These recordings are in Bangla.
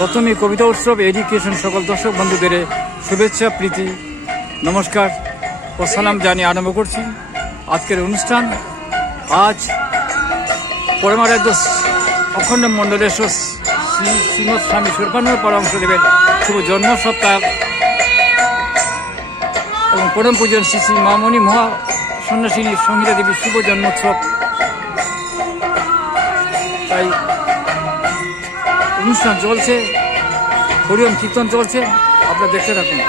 প্রথমে কবিতা উৎসব এডুকেশন সকল দর্শক বন্ধুদের শুভেচ্ছা প্রীতি নমস্কার ও সালাম জানিয়ে আরম্ভ করছি আজকের অনুষ্ঠান। আজ পরমারাধ্য অখণ্ড মণ্ডলেশ্বর শ্রীমৎ স্বামী সুরপানন্দ পরামর্শ দেবের শুভ জন্ম সপ্তাহ এবং পরম পূজন শ্রী শ্রী মামণি মহা সন্ন্যাসিনী সংহিতা দেবীর শুভ জন্মোৎসব। তাই অনুষ্ঠান চলছে, হরিওম কীর্তন চলছে, আপনারা দেখতে থাকুন।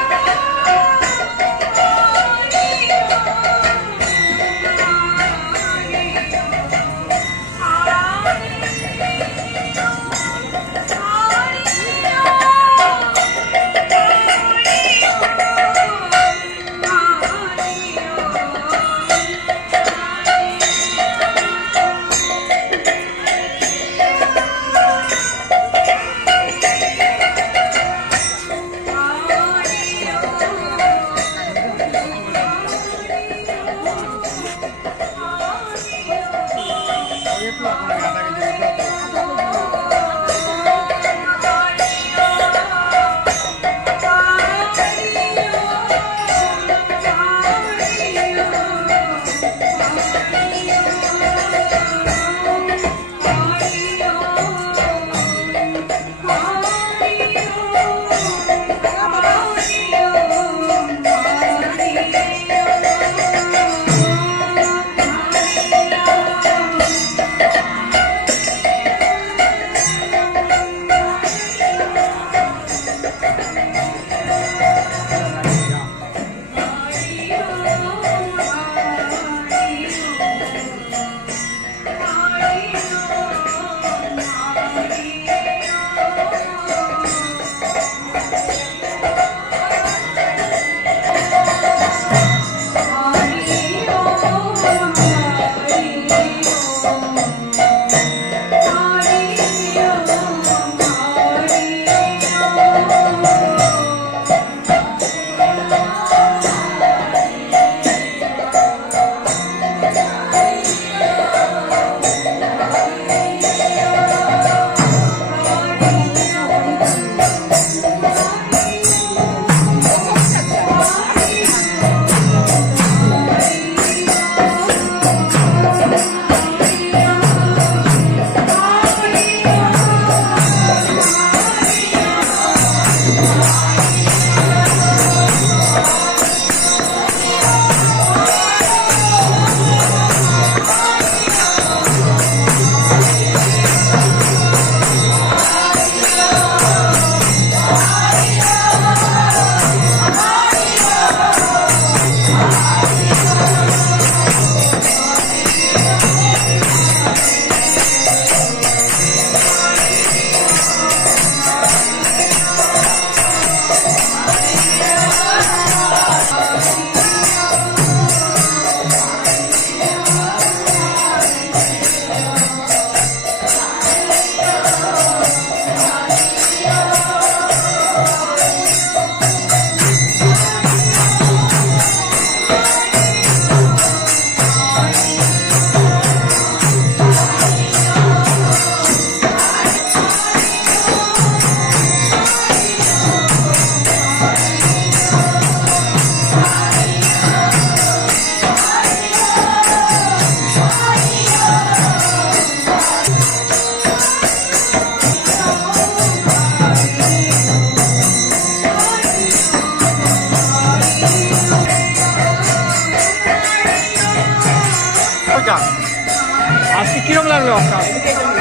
আজকে কিরকম লাগলো আপনার?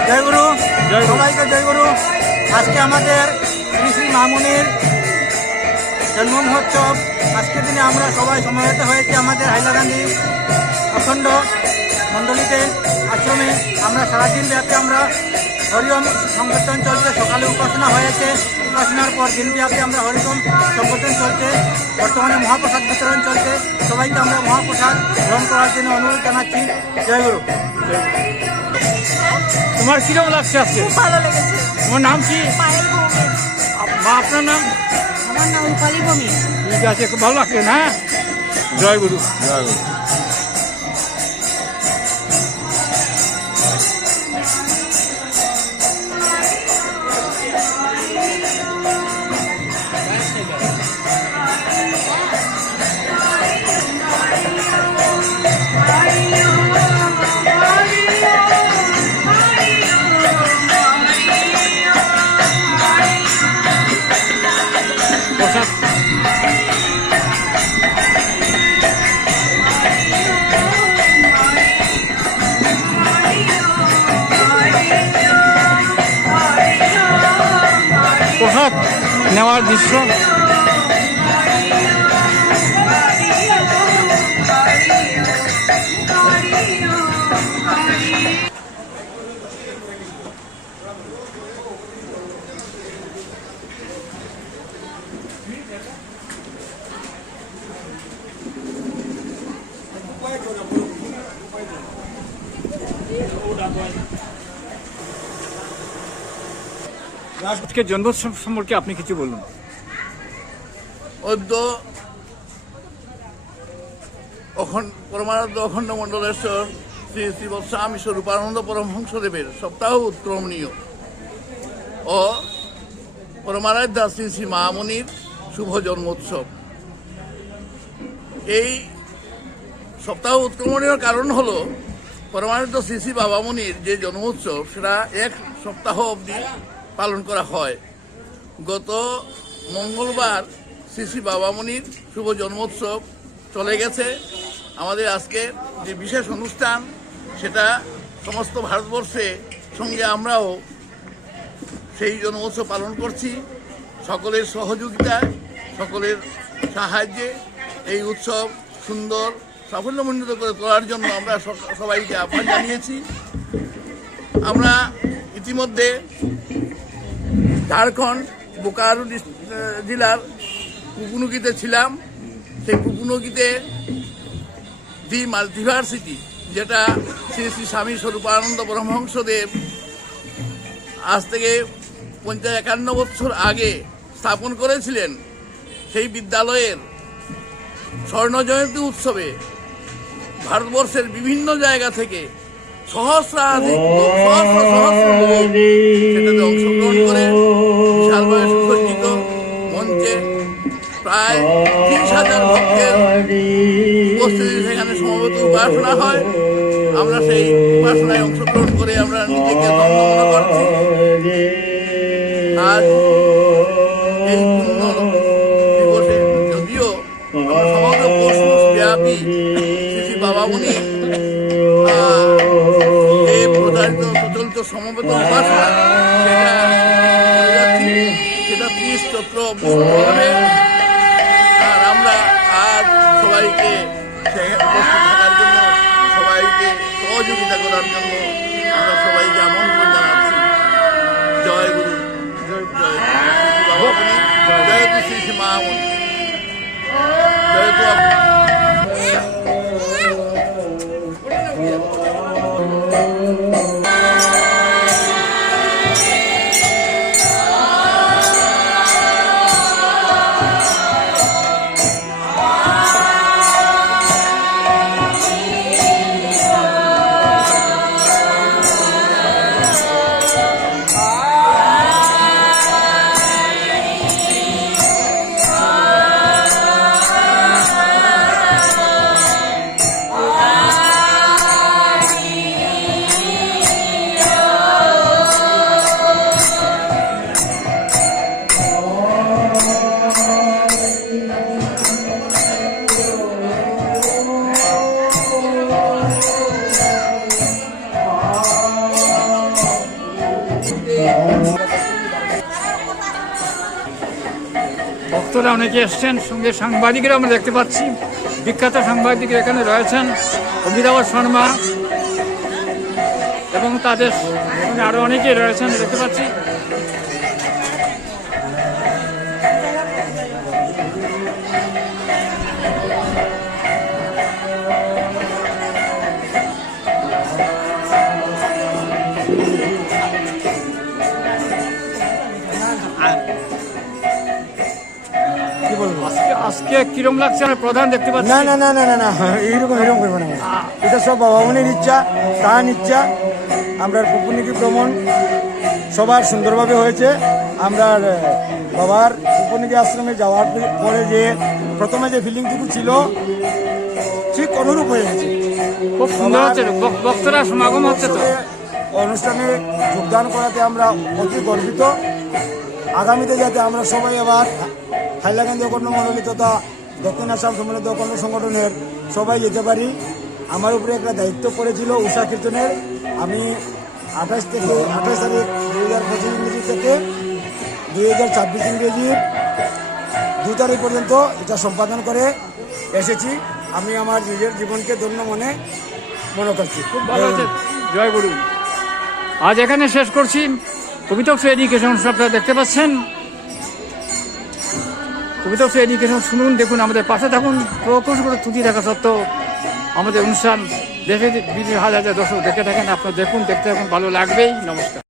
জয় গুরু, সবাইকে জয় গুরু। আজকে আমাদের শ্রী শ্রী মামুনির জন্ম মহোৎসব। আজকের দিনে আমরা সবাই সমবেত হয়েছি আমাদের হাইলাকান্দি অখণ্ড মণ্ডলীতে আশ্রমে। আমরা সারাদিন ব্যাপী আমরা হরিওম সংকীর্তন চলছে, সকালে উপাসনা হয়েছে, উপাসনার পর দিনব্যাপী আমরা হরিওম সংকীর্তন চলছে। বর্তমানে মহাপ্রসাদ বিতরণ চলছে, সবাইকে আমরা মহাপ্রসাদ গ্রহণ করার জন্য অনুরোধ জানাচ্ছি। জয় গুরু। তোমার কিরকম লাগছে আজকে? খুব ভালো লেগেছে। তোমার নাম কি? পায়েল ভৌমিক। মা আপনার নাম? আমার নাম রূপালী ভৌমিক। ঠিক আছে, খুব ভালো লাগছে না? জয় গুরু। জয় গুরু। আশীর্বাদ নেওয়ার দৃশ্য। আজকের জন্মোৎসব সম্পর্কে আপনি কিছু বলুন। অদ্য পরমারাধ্য অখণ্ড মণ্ডলেশ্বর শ্রী শ্রী বৎস্বামী স্বরূপানন্দ পরমহংসদেবের সপ্তাহ উৎক্রমণীয় ও পরমারাধ্যা শ্রী শ্রী মামনির শুভ জন্মোৎসব। এই সপ্তাহ উৎক্রমণীয় কারণ হলো পরমারাধ্য শ্রী শ্রী বাবামনির যে জন্মোৎসব সেটা এক সপ্তাহ অবধি পালন করা হয়। গত মঙ্গলবার শ্রী শ্রী বাবামনির শুভ জন্মোৎসব চলে গেছে। আমাদের আজকে যে বিশেষ অনুষ্ঠান সেটা সমস্ত ভারতবর্ষে সঙ্গে আমরাও সেই জন্মোৎসব পালন করছি। সকলের সহযোগিতায়, সকলের সাহায্যে এই উৎসব সুন্দর সাফল্যমণ্ডিত করে তোলার জন্য আমরা সবাইকে আহ্বান জানিয়েছি। আমরা ইতিমধ্যে ঝাড়খণ্ড বোকারো জেলার পুপুনুকিতে ছিলাম। সেই পুপুনুকিতে দি মাল্টিভার্সিটি, যেটা শ্রী শ্রী স্বামী স্বরূপানন্দ পরমহংসদেব আজ থেকে 51 বছর আগে স্থাপন করেছিলেন, সেই বিদ্যালয়ের স্বর্ণ জয়ন্তী উৎসবে ভারতবর্ষের বিভিন্ন জায়গা থেকে সহস্রাধিক সেটাতে অংশগ্রহণ করে বিশালভাবে সুসজ্জিত মঞ্চে প্রায় 30,000 ভক্তের উপস্থিতি সেখানে সমবেত উপাসনা হয়। আমরা সেই উপাসনায় অংশগ্রহণ করে আমরা নিজেকে ধন্য মনে করছি। আজ এই পূর্ণ দিবসে যদিও আমরা সমগ্র কোষমাস ব্যাপী শ্রী শ্রী বাবামনি প্রচলিত সমবেত উপাসনা সেটা 30 চক্র বলবে। আর আমরা আজ সবাইকে উপস্থিত থাকার জন্য, সবাইকে সহযোগিতা করার জন্য আমরা সবাইকে আমন্ত্রণ জানাচ্ছি। জয় গুরু, জয় বাবামনি, জয় শ্রী শ্রী মামনি, জয় তো ভক্তরা অনেকে এসছেন, সঙ্গে সাংবাদিকরা আমরা দেখতে পাচ্ছি। বিখ্যাত সাংবাদিক এখানে রয়েছেন, অমিতাভ শর্মা এবং তাদের সঙ্গে আরো অনেকেই রয়েছেন দেখতে পাচ্ছি। আজকে কিরম লাগছে? আমরা প্রধান দেখতে পাচ্ছি। না না না না না না এইরকম করবো না। এটা সব বাবামনির ইচ্ছা, তার ইচ্ছা। আমরা পুপুনিকি ভ্রমণ সবার সুন্দরভাবে হয়েছে। আমরা বাবার পুপুনিকি আশ্রমে যাওয়ার পরে যে প্রথমে যে ফিলিংটুকু ছিল ঠিক অনুরূপ হয়ে গেছে। খুব সুন্দর হচ্ছে, ভক্তরা সমাগম হচ্ছে। তো অনুষ্ঠানে যোগদান করাতে আমরা অতি গর্বিত। আগামীতে যাতে আমরা সবাই আবার হাইলাকান্দি অখণ্ড মণ্ডলী তথা দক্ষিণ আসাম সম্মিলিত অখণ্ড সংগঠনের সবাই যেতে পারি। আমার উপরে একটা দায়িত্ব পড়েছিল উষা কীর্তনের। আমি 28 তারিখ 2025 ইংরেজি থেকে 2026 ইংরেজির 2 তারিখ পর্যন্ত এটা সম্পাদন করে এসেছি। আমি আমার নিজের জীবনকে ধন্য মনে করছি। খুব ভালো আছে, জয় গুরু। আজ এখানে শেষ করছি। কবিতক্ষ এডুকেশন আপনারা দেখতে পাচ্ছেন। কবিতক্ষ এডুকেশন শুনুন, দেখুন, আমাদের পাশে থাকুন। প্রকোষ করে ত্রুটি থাকা সত্ত্বেও আমাদের অনুষ্ঠান দেশে বিদেশে হাজার হাজার দর্শক দেখে থাকেন। আপনারা দেখুন, দেখতে থাকুন, ভালো লাগবেই। নমস্কার।